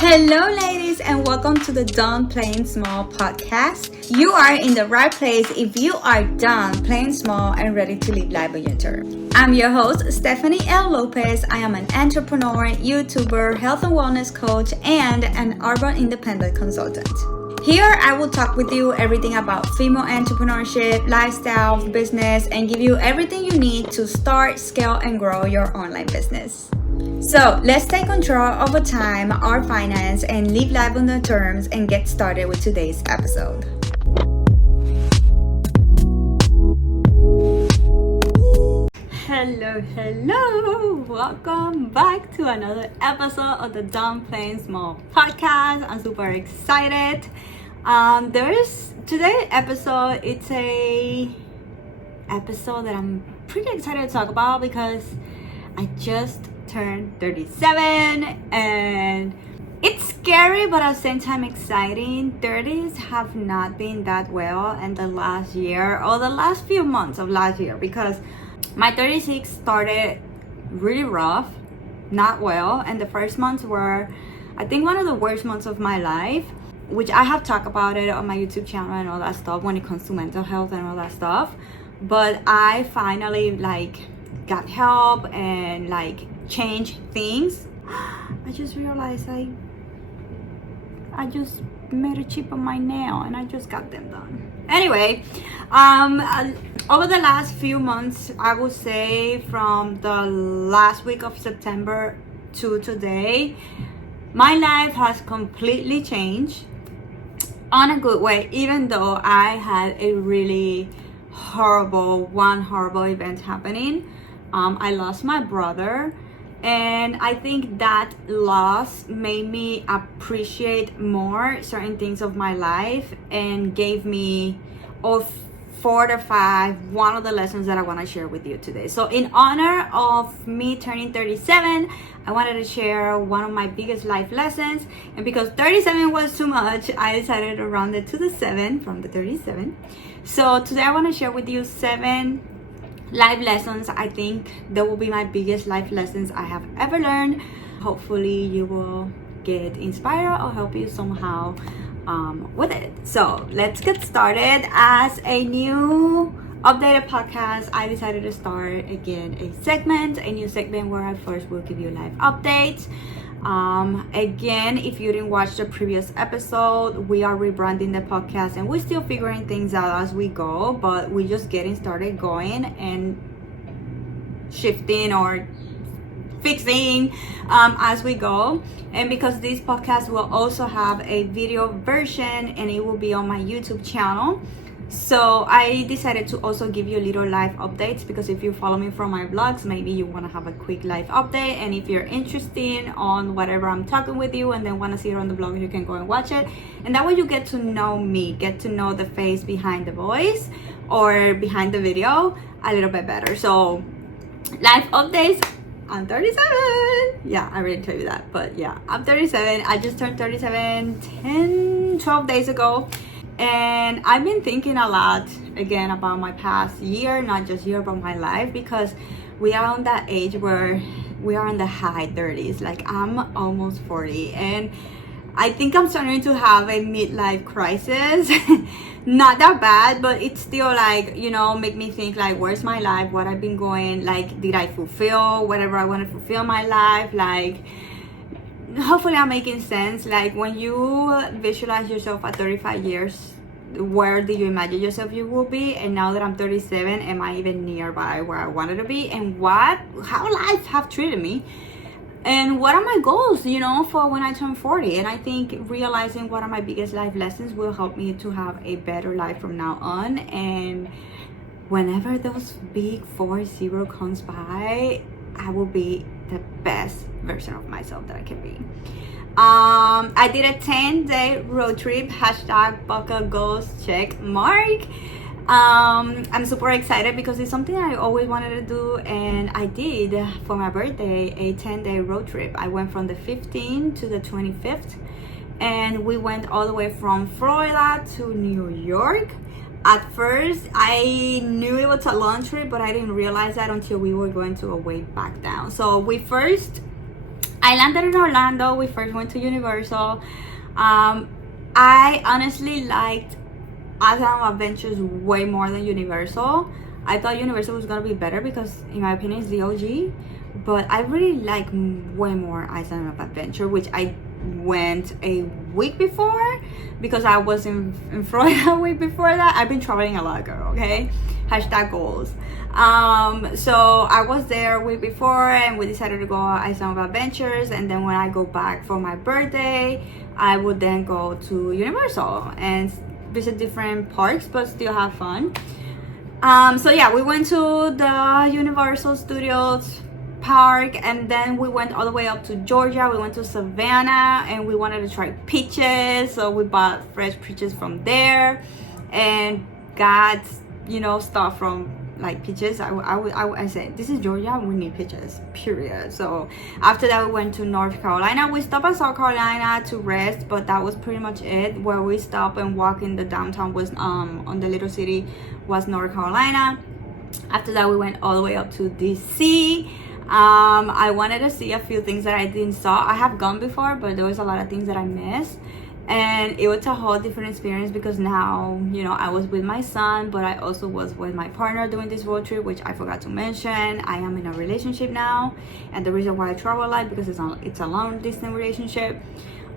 Hello, ladies, and welcome to the Done Playing Small podcast. You are in the right place if you are done playing small and ready to live life on your terms. I'm your host, Stephanie L. Lopez. I am an entrepreneur, YouTuber, health and wellness coach, and an urban independent consultant. Here, I will talk with you everything about female entrepreneurship, lifestyle, business, and give you everything you need to start, scale, and grow your online business. So let's take control of our time, our finance, and live life on the terms and get started with today's episode. Hello. Welcome back to another episode of the Done Playing Small podcast. I'm super excited. Today's episode, it's a episode that I'm pretty excited to talk about because I just turned 37 and it's scary but at the same time exciting. 30s have not been that well in the last year or the last few months of last year because my 36 started really rough, not well, and the first months were, I think, one of the worst months of my life, which I have talked about it on my YouTube channel and all that stuff when it comes to mental health and all that stuff. But I finally got help and changed things. I just realized I just made a chip on my nail and I just got them done. Anyway, over the last few months, I would say from the last week of September to today, my life has completely changed on a good way, even though I had a really horrible event happening. I lost my brother, and I think that loss made me appreciate more certain things of my life and gave me or fortified one of the lessons that I want to share with you today. So in honor of me turning 37, I wanted to share one of my biggest life lessons, and because 37 was too much, I decided to round it to the 7 from the 37. So today I want to share with you 7 life lessons. I think that will be my biggest life lessons I have ever learned. Hopefully you will get inspired or help you somehow with it. So let's get started. As a new updated podcast, I decided to start again a new segment where I first will give you live updates. Again, if you didn't watch the previous episode, we are rebranding the podcast and we're still figuring things out as we go, but we're just getting started going and shifting or fixing as we go. And because this podcast will also have a video version and it will be on my YouTube channel, so I decided to also give you a little live updates, because if you follow me from my vlogs, maybe you want to have a quick live update, and if you're interested on whatever I'm talking with you and then want to see it on the blog, you can go and watch it, and that way you get to know me, get to know the face behind the voice or behind the video a little bit better. So live updates. I'm 37. Yeah, I already told you that, but yeah, I'm 37. I just turned 37 12 days ago. And I've been thinking a lot again about my past year, not just year, but my life, because we are on that age where we are in the high 30s. I'm almost 40, and I think I'm starting to have a midlife crisis. Not that bad, but it's still make me think where's my life, what I've been going, did I fulfill whatever I want to fulfill my life, hopefully I'm making sense. When you visualize yourself at 35 years, where do you imagine yourself you will be? And now that I'm 37, am I even nearby where I wanted to be? And how life have treated me? And what are my goals, for when I turn 40? And I think realizing what are my biggest life lessons will help me to have a better life from now on. And whenever those big 40 comes by, I will be the best version of myself that I can be. I did a 10-day road trip, #bucket goals check mark. I'm super excited because it's something I always wanted to do, and I did for my birthday a 10-day road trip. I went from the 15th to the 25th, and we went all the way from Florida to New York. At first, I knew it was a long trip, but I didn't realize that until we were going to a way back down. So we first I landed in Orlando. We first went to Universal. I honestly liked Island of Adventures way more than Universal. I thought Universal was gonna be better because, in my opinion, it's the OG. But I really like way more Island of Adventure, which I went a week before because I was in Florida a week before that. I've been traveling a lot, girl. Okay, hashtag goals. So I was there a week before, and we decided to go Island of Adventures. And then when I go back for my birthday, I would then go to Universal and visit different parks, but still have fun. So yeah, we went to the Universal Studios park, and then we went all the way up to Georgia. We went to Savannah, and we wanted to try peaches, so we bought fresh peaches from there and got, you know, stuff from like peaches. I said, this is Georgia, we need peaches, period. So after that, we went to North Carolina. We stopped at South Carolina to rest, but that was pretty much it. Where we stopped and walk in the downtown was on the little city was North Carolina. After that, we went all the way up to DC. I wanted to see a few things that I didn't saw. I have gone before, but there was a lot of things that I missed, and it was a whole different experience because now, you know, I was with my son, but I also was with my partner doing this road trip, which I forgot to mention. I am in a relationship now, and the reason why I travel a lot because it's a long distance relationship.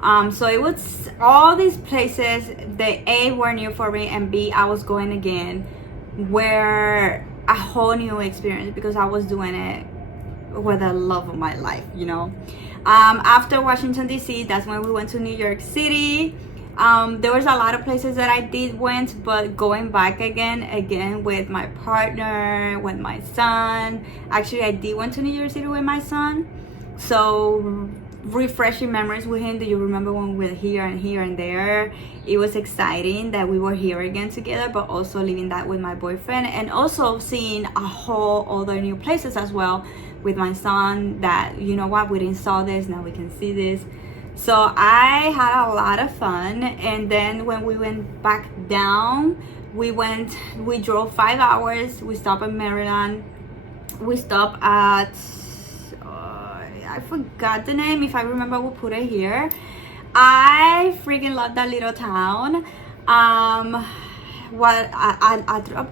So it was all these places that A, were new for me, and B, I was going again, were a whole new experience because I was doing it with the love of my life, you know. After Washington DC, that's when we went to New York City. There was a lot of places that I did went, but going back again with my partner, with my son. Actually, I did went to New York City with my son, so refreshing memories with him. Do you remember when we were here and there? It was exciting that we were here again together, but also living that with my boyfriend, and also seeing a whole other new places as well with my son, that, you know what, we didn't saw this, now we can see this. So I had a lot of fun. And then when we went back down, we drove 5 hours. We stopped in Maryland. We stopped at I forgot the name. If I remember, we'll put it here. I freaking love that little town.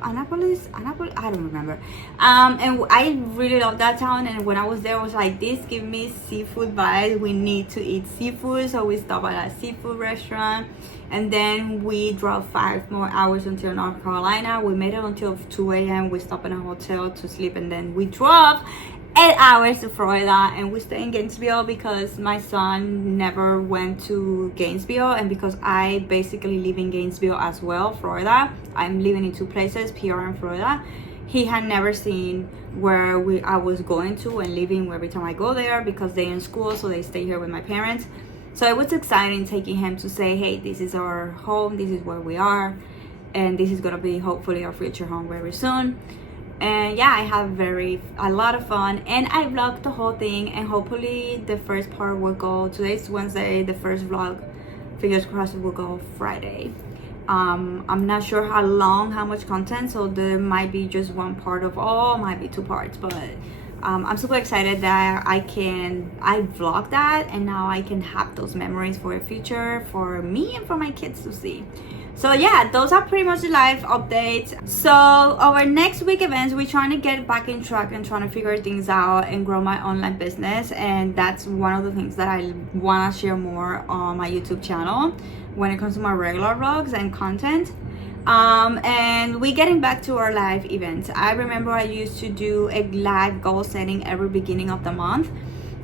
Annapolis, I don't remember. And I really love that town, and when I was there, I was like, this give me seafood vibes. We need to eat seafood, so we stopped at a seafood restaurant, and then we drove 5 more hours until North Carolina. We made it until 2 a.m. We stopped in a hotel to sleep, and then we drove 8 hours to Florida, and we stayed in Gainesville because my son never went to Gainesville, and because I basically live in Gainesville as well, Florida. I'm living in 2 places, PR and Florida. He had never seen where I was going to and living every time I go there because they're in school, so they stay here with my parents. So it was exciting taking him to say, hey, this is our home, this is where we are, and this is gonna be hopefully our future home very soon. And yeah, I had a lot of fun, and I vlogged the whole thing, and hopefully the first part will go, today's Wednesday, the first vlog, fingers crossed, will go Friday. I'm not sure how much content, so there might be just 1 part of all, might be 2 parts, but I'm super excited that I vlog that, and now I can have those memories for the future, for me and for my kids to see. So yeah, those are pretty much the life updates. So our next week events, we're trying to get back in track and trying to figure things out and grow my online business, and that's one of the things that I want to share more on my YouTube channel when it comes to my regular vlogs and content. And we're getting back to our live events. I remember I used to do a live goal setting every beginning of the month,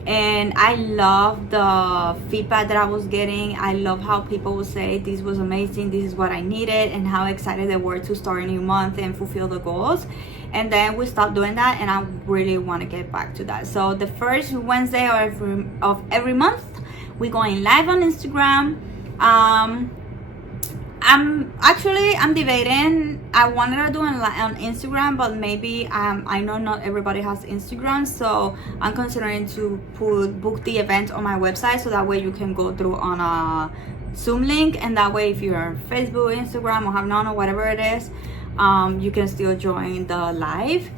and I love the feedback that I was getting. I love how people would say this was amazing, this is what I needed, and how excited they were to start a new month and fulfill the goals. And then we stopped doing that, and I really want to get back to that. So the first Wednesday of every month, we're going live on Instagram. I'm debating. I wanted to do it on Instagram, but maybe I know not everybody has Instagram, so I'm considering to book the event on my website, so that way you can go through on a Zoom link, and that way if you're on Facebook, Instagram, or have none, or whatever it is, you can still join the live.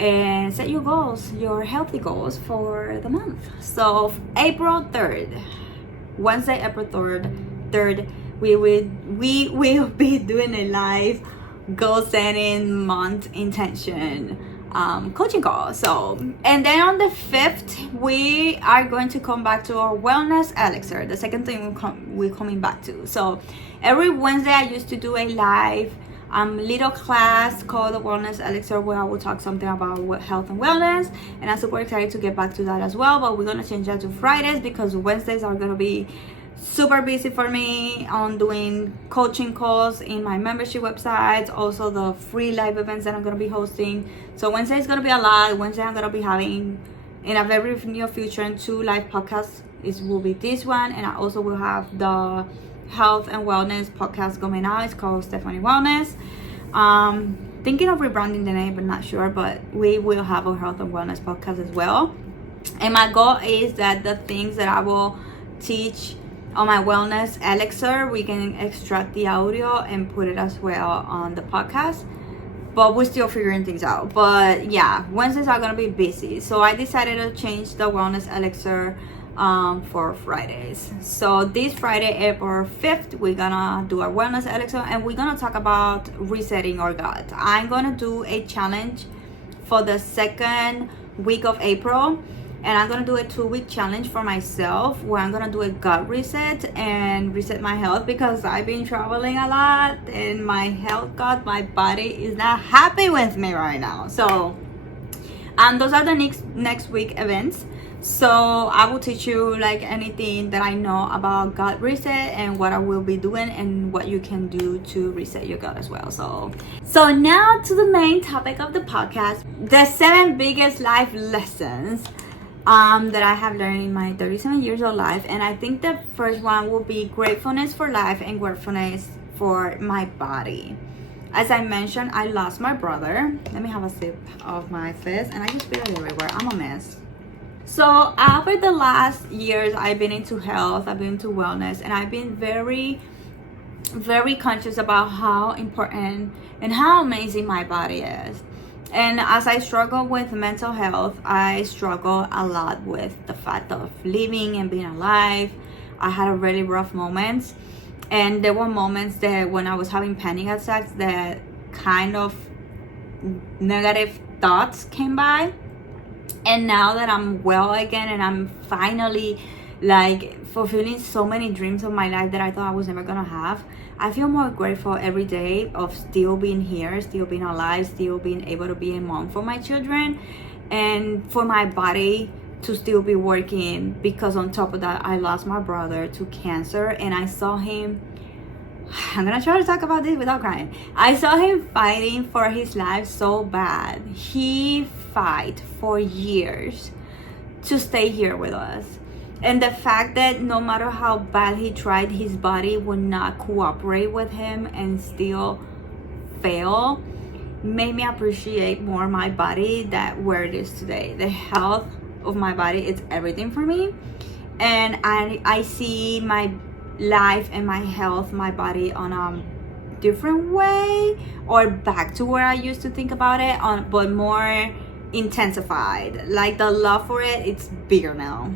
and set your goals, your healthy goals for the month. So April 3rd, Wednesday, April 3rd, we will be doing a live goal setting month intention coaching call. So, and then on the 5th, we are going to come back to our wellness elixir, the second thing we're coming back to. So every Wednesday I used to do a live little class called the wellness elixir, where I will talk something about health and wellness, and I'm super excited to get back to that as well. But we're gonna change that to Fridays because Wednesdays are gonna be super busy for me on doing coaching calls in my membership websites, also the free live events that I'm going to be hosting. So Wednesday is going to be a lot. Wednesday I'm going to be having, in a very near future, 2 live podcasts. It will be this one, and I also will have the health and wellness podcast coming out. It's called Stephanie Wellness. Thinking of rebranding the name, but not sure, but we will have a health and wellness podcast as well. And my goal is that the things that I will teach on my wellness elixir, we can extract the audio and put it as well on the podcast, but we're still figuring things out. But yeah, Wednesdays are gonna be busy, so I decided to change the wellness elixir for Fridays. So this Friday, April 5th, we're gonna do our wellness elixir, and we're gonna talk about resetting our gut. I'm gonna do a challenge for the second week of April, and I'm gonna do a 2-week challenge for myself where I'm gonna do a gut reset and reset my health, because I've been traveling a lot and my my body is not happy with me right now. So those are the next week events. So I will teach you like anything that I know about gut reset and what I will be doing and what you can do to reset your gut as well. So now to the main topic of the podcast, the 7 biggest life lessons that I have learned in my 37 years of life. And I think the first one will be gratefulness for life and gratefulness for my body. As I mentioned, I lost my brother. Let me have a sip of my fizz, and I just feel it everywhere. I'm a mess. So over the last years, I've been into health, I've been into wellness, and I've been very, very conscious about how important and how amazing my body is. And as I struggle with mental health, I struggle a lot with the fact of living and being alive. I had a really rough moments, and there were moments that when I was having panic attacks, that kind of negative thoughts came by. And now that I'm well again and I'm finally like fulfilling so many dreams of my life that I thought I was never gonna have, I feel more grateful every day of still being here, still being alive, still being able to be a mom for my children, and for my body to still be working, because on top of that, I lost my brother to cancer, and I saw him, I'm gonna try to talk about this without crying. I saw him fighting for his life so bad. He fight for years to stay here with us. And the fact that no matter how bad he tried, his body would not cooperate with him and still fail, made me appreciate more my body that where it is today. The health of my body is everything for me. And I see my life and my health, my body on a different way, or back to where I used to think about it, but more intensified. Like the love for it, it's bigger now.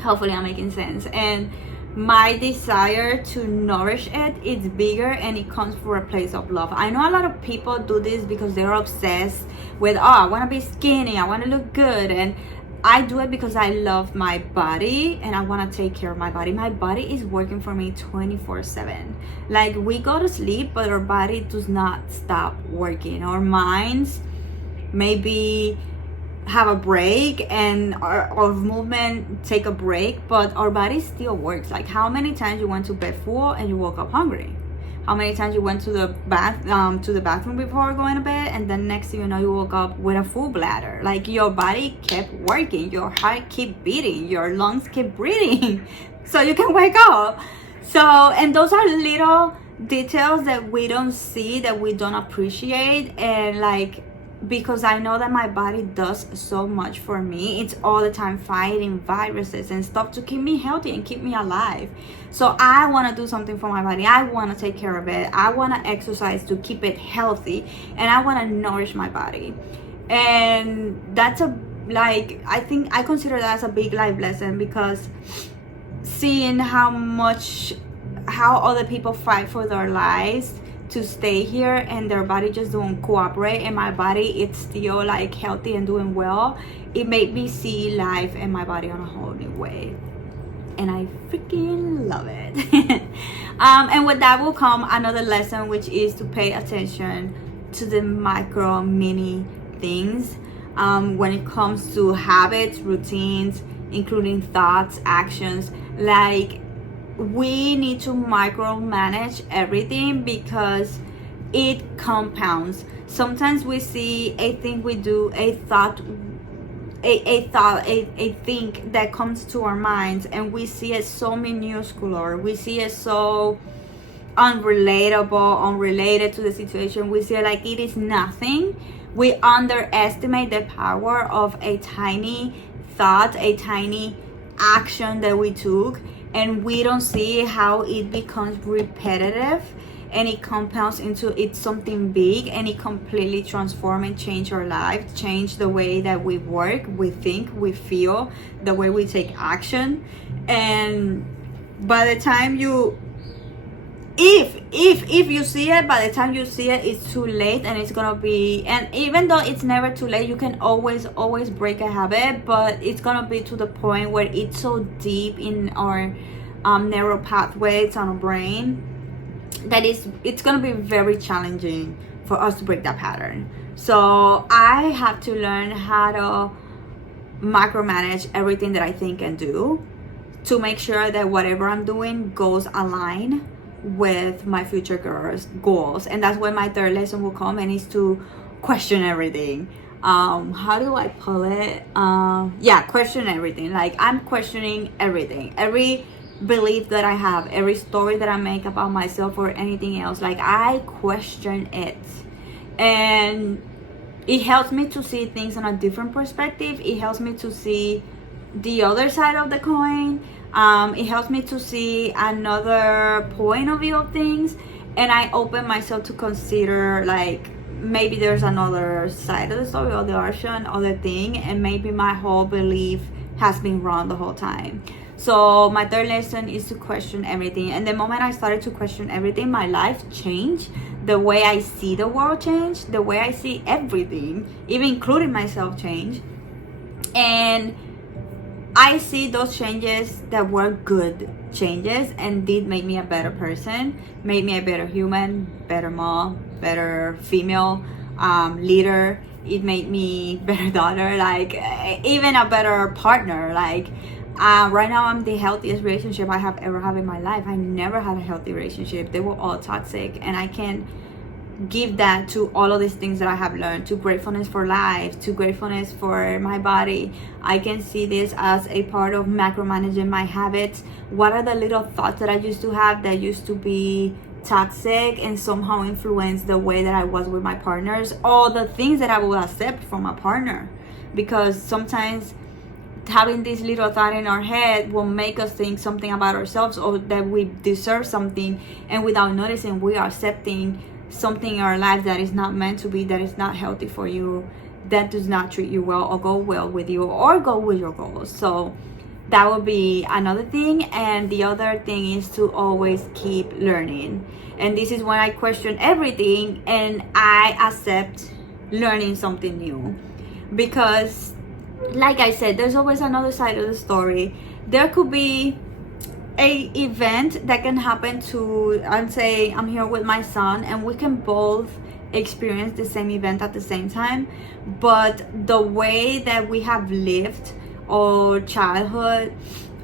Hopefully I'm making sense. And my desire to nourish it is bigger, and it comes from a place of love. I know a lot of people do this because they're obsessed with, oh, I want to be skinny, I want to look good, and I do it because I love my body and I want to take care of my body. My body is working for me 24/7. Like, we go to sleep, but our body does not stop working. Our minds maybe have a break and our movement take a break, but our body still works. Like, how many times you went to bed full and you woke up hungry? How many times you went to the bathroom before going to bed, and then next thing you know, you woke up with a full bladder? Like, your body kept working, your heart kept beating, your lungs kept breathing, so you can wake up. So, and those are little details that we don't see, that we don't appreciate. And like, because I know that my body does so much for me. It's all the time fighting viruses and stuff to keep me healthy and keep me alive. So I want to do something for my body. I want to take care of it. I want to exercise to keep it healthy, and I want to nourish my body. And that's a, like, I think I consider that as a big life lesson, because seeing how other people fight for their lives to stay here, and their body just don't cooperate, and my body, it's still like healthy and doing well, it made me see life and my body on a whole new way, and I freaking love it. And with that will come another lesson, which is to pay attention to the micro mini things, when it comes to habits, routines, including thoughts, actions. Like, we need to micromanage everything, because it compounds. Sometimes we see a thing we do, a thing that comes to our minds, and we see it so minuscule, we see it so unrelated to the situation. We see it like it is nothing. We underestimate the power of a tiny thought, a tiny action that we took, and we don't see how it becomes repetitive, and it compounds into it's something big, and it completely transform and change our life, change the way that we work, we think, we feel, the way we take action. And by the time you, if you see it, by the time you see it, it's too late, and it's gonna be, and even though it's never too late, you can always break a habit, but it's gonna be to the point where it's so deep in our neural pathways on our brain that it's gonna be very challenging for us to break that pattern. So I have to learn how to micromanage everything that I think and do, to make sure that whatever I'm doing goes aligned with my future goals. And that's where my third lesson will come, and is to question everything. How do I pull it? Question everything. Like, I'm questioning everything, every belief that I have, every story that I make about myself or anything else. Like, I question it, and it helps me to see things on a different perspective. It helps me to see the other side of the coin. It helps me to see another point of view of things, and I open myself to consider, like, maybe there's another side of the story, or the other thing, and maybe my whole belief has been wrong the whole time. So my third lesson is to question everything. And the moment I started to question everything, my life changed. The way I see the world changed. The way I see everything, even including myself, changed. And I see those changes that were good changes, and did make me a better person, made me a better human, better mom, better female, leader. It made me better daughter, like, even a better partner. Like, right now I'm the healthiest relationship I have ever had in my life. I never had a healthy relationship. They were all toxic, and I can give that to all of these things that I have learned, to gratefulness for life, to gratefulness for my body. I can see this as a part of macromanaging my habits. What are the little thoughts that I used to have that used to be toxic and somehow influence the way that I was with my partners, or the things that I will accept from a partner? Because sometimes having this little thought in our head will make us think something about ourselves, or that we deserve something, and without noticing, we are accepting something in our life that is not meant to be, that is not healthy for you, that does not treat you well, or go well with you, or go with your goals. So that would be another thing. And the other thing is to always keep learning. And this is when I question everything, and I accept learning something new. Because, like I said, there's always another side of the story. There could be a event that can happen to, I'm saying I'm here with my son, and we can both experience the same event at the same time, but the way that we have lived, or childhood,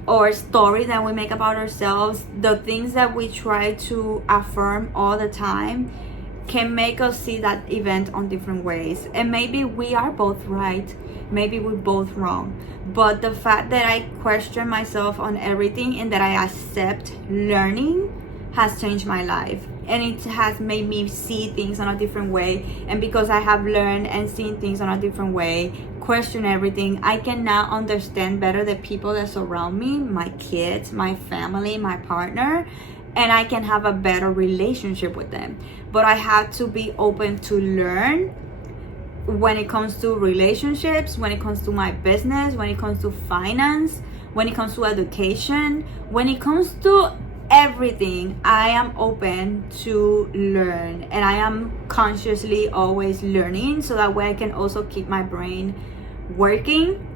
or story that we make about ourselves, the things that we try to affirm all the time, can make us see that event on different ways. And maybe we are both right, maybe we're both wrong, but the fact that I question myself on everything, and that I accept learning, has changed my life, and it has made me see things on a different way. And because I have learned and seen things on a different way, question everything, I can now understand better the people that surround me, my kids, my family, my partner, and I can have a better relationship with them. But I have to be open to learn when it comes to relationships, when it comes to my business, when it comes to finance, when it comes to education, when it comes to everything, I am open to learn, and I am consciously always learning, so that way I can also keep my brain working.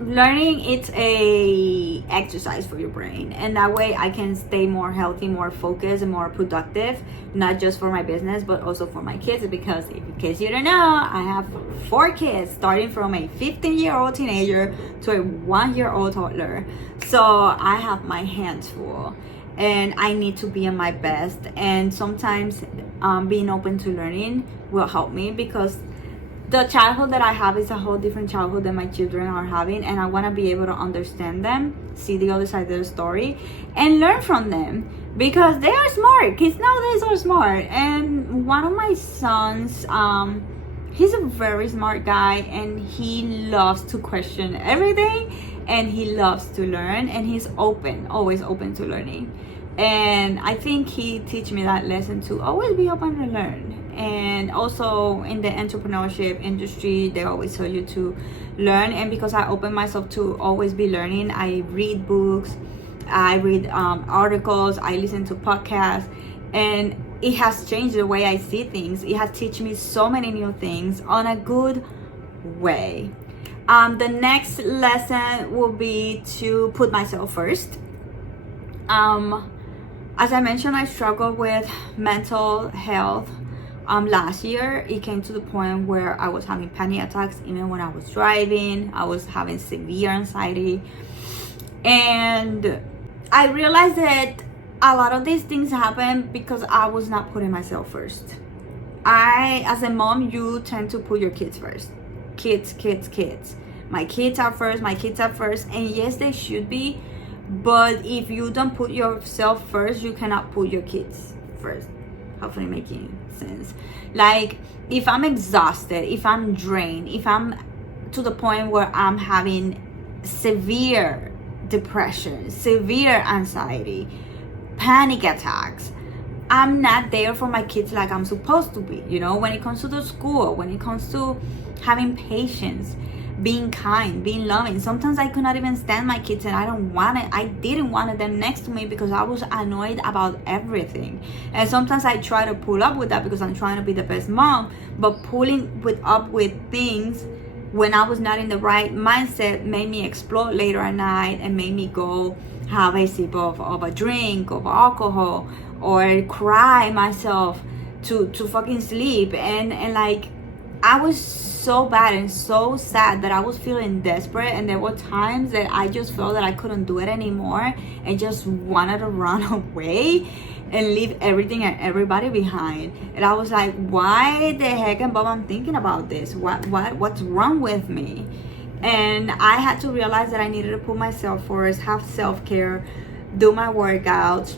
Learning, it's a exercise for your brain, and that way I can stay more healthy, more focused, and more productive, not just for my business but also for my kids, because in case you don't know, I have 4 kids, starting from a 15-year-old teenager to a 1-year-old toddler. So I have my hands full, and I need to be at my best, and sometimes being open to learning will help me, because the childhood that I have is a whole different childhood than my children are having, and I want to be able to understand them, see the other side of the story, and learn from them, because they are smart. Kids nowadays are smart. And one of my sons, he's a very smart guy, and he loves to question everything, and he loves to learn, and he's open, always open to learning. And I think he teach me that lesson to always be open to learn. And also in the entrepreneurship industry, they always tell you to learn. And because I open myself to always be learning, I read books, I read articles, I listen to podcasts, and it has changed the way I see things. It has taught me so many new things on a good way. The next lesson will be to put myself first. As I mentioned, I struggled with mental health. Last year, it came to the point where I was having panic attacks even when I was driving. I was having severe anxiety. And I realized that a lot of these things happened because I was not putting myself first. As a mom, you tend to put your kids first. Kids. My kids are first, and yes, they should be. But if you don't put yourself first, you cannot put your kids first. Hopefully making sense. Like, if I'm exhausted, if I'm drained, if I'm to the point where I'm having severe depression, severe anxiety, panic attacks, I'm not there for my kids like I'm supposed to be. You know, when it comes to the school, when it comes to having patience, being kind, being loving. Sometimes I could not even stand my kids, and I didn't want them next to me because I was annoyed about everything. And sometimes I try to pull up with that because I'm trying to be the best mom, but pulling up with things when I was not in the right mindset made me explode later at night, and made me go have a sip of a drink, of alcohol, or cry myself to fucking sleep. And like, I was so bad and so sad that I was feeling desperate, and there were times that I just felt that I couldn't do it anymore and just wanted to run away and leave everything and everybody behind. And I was like, why the heck am I thinking about this? What's wrong with me? And I had to realize that I needed to put myself first, have self-care, do my workouts,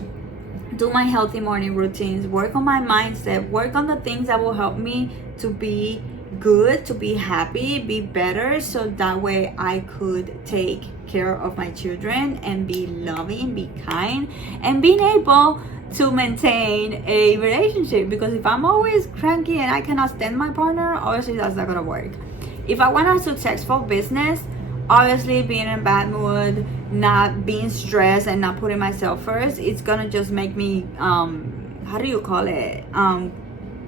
do my healthy morning routines, work on my mindset, work on the things that will help me to be good, to be happy, be better, so that way I could take care of my children and be loving, be kind, and being able to maintain a relationship. Because if I'm always cranky and I cannot stand my partner, obviously that's not gonna work. If I want a successful business, obviously being in a bad mood, not being stressed, and not putting myself first, it's gonna just make me how do you call it,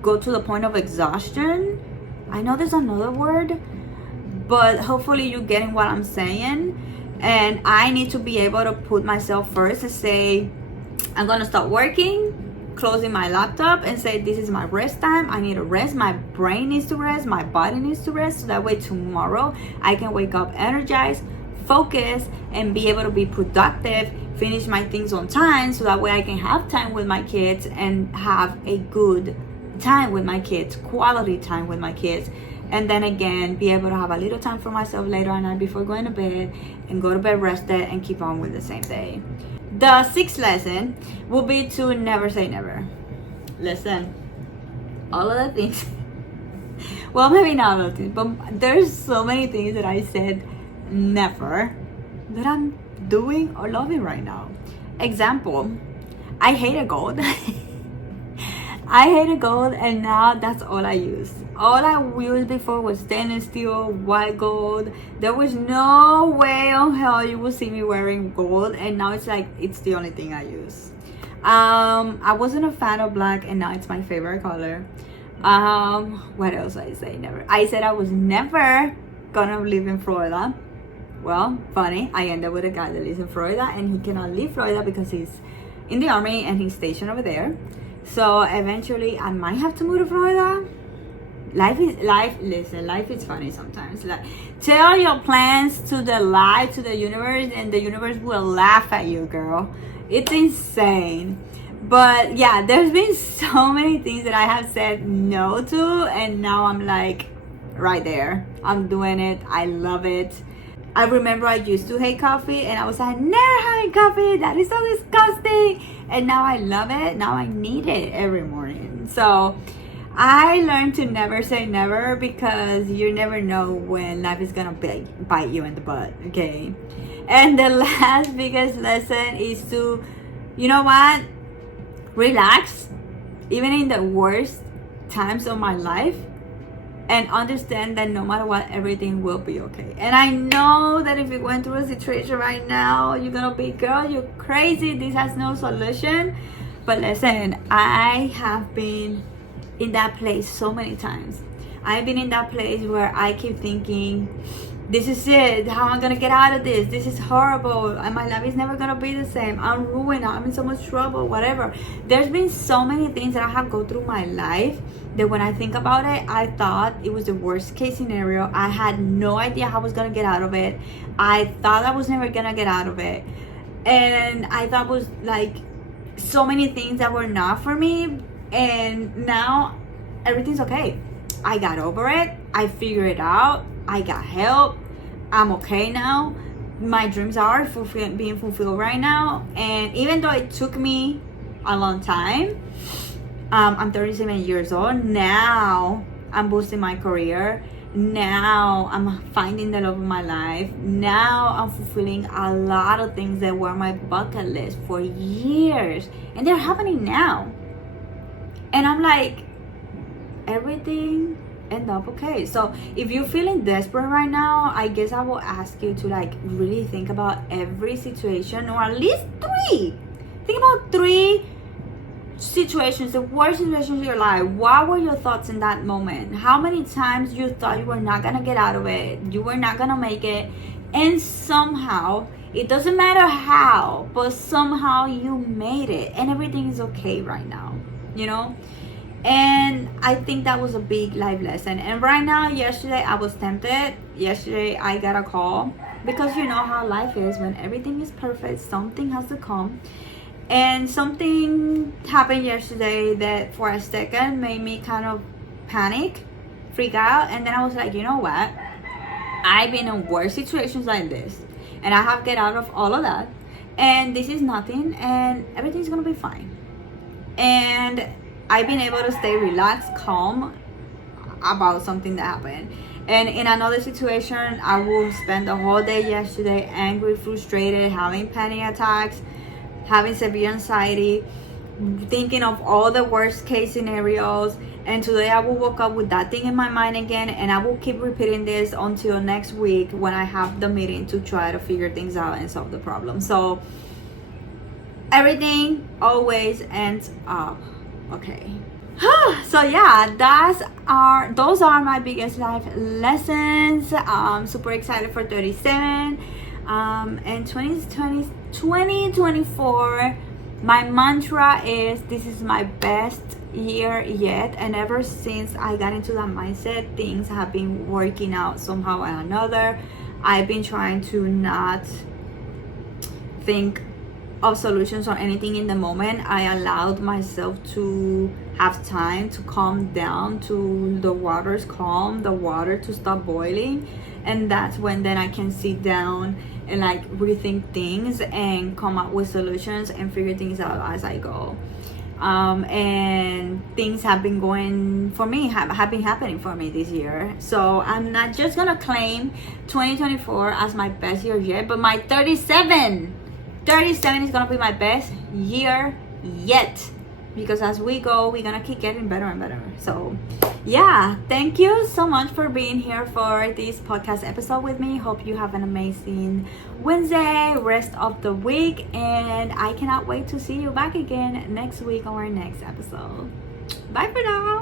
go to the point of exhaustion. I know there's another word, but hopefully you're getting what I'm saying. And I need to be able to put myself first and say, I'm gonna start working, closing my laptop, and say, this is my rest time. I need to rest. My brain needs to rest. My body needs to rest. So that way tomorrow I can wake up energized, focused, and be able to be productive, finish my things on time, so that way I can have time with my kids and have a good time with my kids, quality time with my kids. And then again, be able to have a little time for myself later at night before going to bed, and go to bed rested and keep on with the same day. The 6th lesson will be to never say never. Listen, all of the things, well, maybe not all of the things, but there's so many things that I said never that I'm doing or loving right now. Example, I hate a goat. I hated gold, and now that's all I use. All I used before was stainless steel, white gold. There was no way on hell you would see me wearing gold, and now it's like it's the only thing I use. I wasn't a fan of black, and now it's my favorite color. What else I say? Never. I said I was never gonna live in Florida. Well, funny, I ended up with a guy that lives in Florida, and he cannot leave Florida because he's in the army and he's stationed over there. So eventually I might have to move to Florida. Listen, life is funny sometimes. Like, tell your plans to the universe, and the universe will laugh at you, girl. It's insane. But yeah, there's been so many things that I have said no to, and now I'm like right there. I'm doing it. I love it. I remember I used to hate coffee, and I was like, never having coffee, that is so disgusting. And now I love it. Now I need it every morning. So I learned to never say never, because you never know when life is gonna bite you in the butt, okay? And the last biggest lesson is to, you know what? Relax, even in the worst times of my life, and understand that no matter what, everything will be okay. And I know that if you went through a situation right now, you're gonna be, girl, you're crazy, this has no solution. But listen, I have been in that place so many times. I've been in that place where I keep thinking, this is it, how am I gonna get out of this? This is horrible, and my life is never gonna be the same. I'm ruined, I'm in so much trouble, whatever. There's been so many things that I have gone through my life that when I think about it, I thought it was the worst case scenario. I had no idea how I was gonna get out of it. I thought I was never gonna get out of it. And I thought it was like so many things that were not for me. And now everything's okay. I got over it. I figured it out. I got help. I'm okay now. My dreams are being fulfilled right now. And even though it took me a long time, I'm 37 years old. Now I'm boosting my career. Now I'm finding the love of my life. Now I'm fulfilling a lot of things that were my bucket list for years. And they're happening now. And I'm like, everything end up okay. So if you're feeling desperate right now, I guess I will ask you to like really think about every situation, or at least 3. Think about 3 situations, the worst situations in your life. What were your thoughts in that moment? How many times you thought you were not gonna get out of it, you were not gonna make it, and somehow, it doesn't matter how, but somehow you made it, and everything is okay right now, you know? And I think that was a big life lesson. And right now, yesterday I was tempted. Yesterday I got a call, because you know how life is. When everything is perfect, something has to come. And something happened yesterday that for a second made me kind of panic, freak out. And then I was like, you know what? I've been in worse situations like this, and I have get out of all of that. And this is nothing, and everything's gonna be fine. And I've been able to stay relaxed, calm about something that happened. And in another situation, I will spend the whole day yesterday angry, frustrated, having panic attacks, having severe anxiety, thinking of all the worst case scenarios. And today I will wake up with that thing in my mind again, and I will keep repeating this until next week when I have the meeting to try to figure things out and solve the problem. So everything always ends up okay. So yeah, those are my biggest life lessons. I'm super excited for 37. And 2024, my mantra is, this is my best year yet. And ever since I got into that mindset, things have been working out somehow or another. I've been trying to not think of solutions or anything in the moment. I allowed myself to have time to calm down, to the water's calm, the water to stop boiling. And that's when then I can sit down and like rethink things and come up with solutions and figure things out as I go. And things have been going for me, have been happening for me this year. So I'm not just gonna claim 2024 as my best year yet, but my 37 is gonna be my best year yet. because as we go, we're gonna keep getting better and better. So yeah, thank you so much for being here for this podcast episode with me. Hope you have an amazing Wednesday, rest of the week, and I cannot wait to see you back again next week on our next episode. Bye for now.